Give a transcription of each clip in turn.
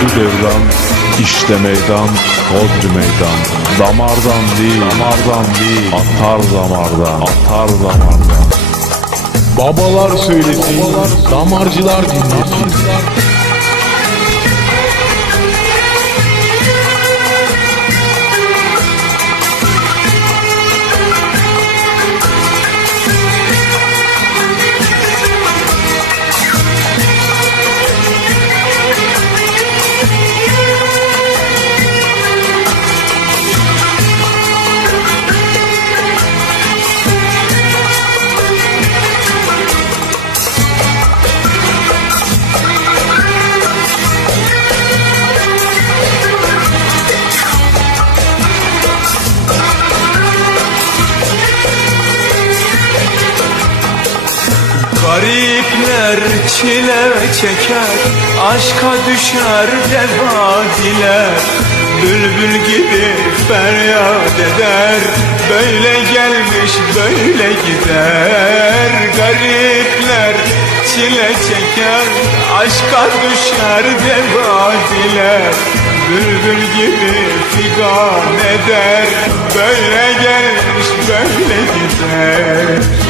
Döndü devran, işte meydan, hodri meydan. Damardan değil, damardan değil, atar damardan, atar damardan. Babalar söylesin, damarcılar dinlesin. Garipler çile çeker Aşka düşer devadiler Bülbül gibi feryat eder Böyle gelmiş böyle gider. Garipler çile çeker Aşka düşer devadiler Bülbül gibi figan eder Böyle gelmiş böyle gider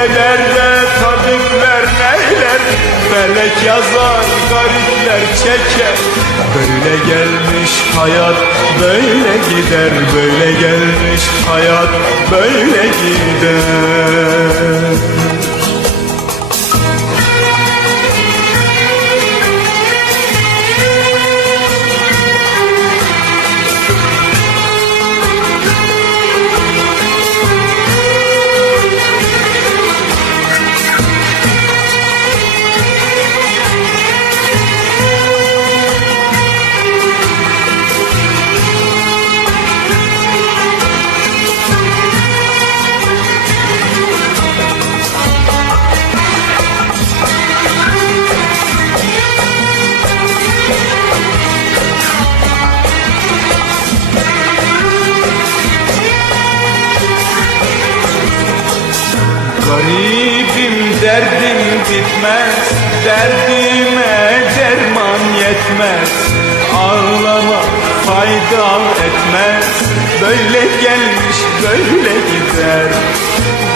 Böyle derde tabipler neyler Felek yazar garipler çeker. Böyle gelmiş hayat böyle gider. Böyle gelmiş hayat böyle gider bitmez Derdime derman yetmez. Ağlama fayda etmez. Böyle gelmiş böyle gider.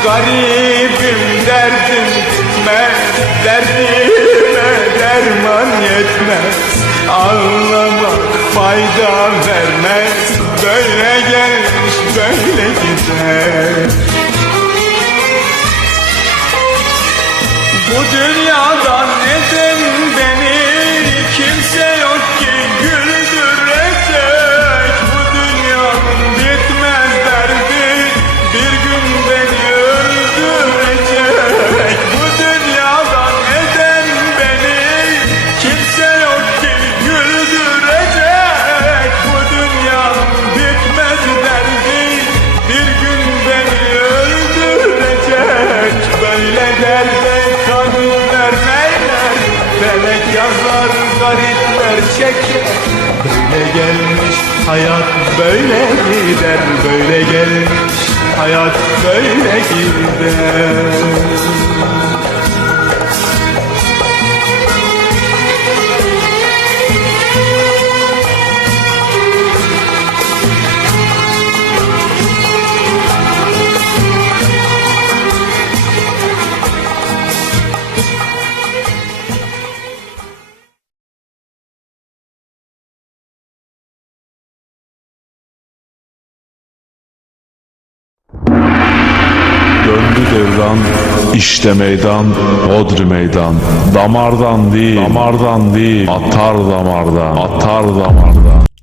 Garibim derdim bitmez Derdime derman yetmez. Ağlama fayda vermez. Böyle gelmiş böyle gider Bu dünyada yazar garipler çeker Böyle gelmiş hayat böyle gider Böyle gelmiş hayat böyle gider Devran, işte meydan, hodri meydan. Damardan değil, damardan değil, atar damardan, atar damardan.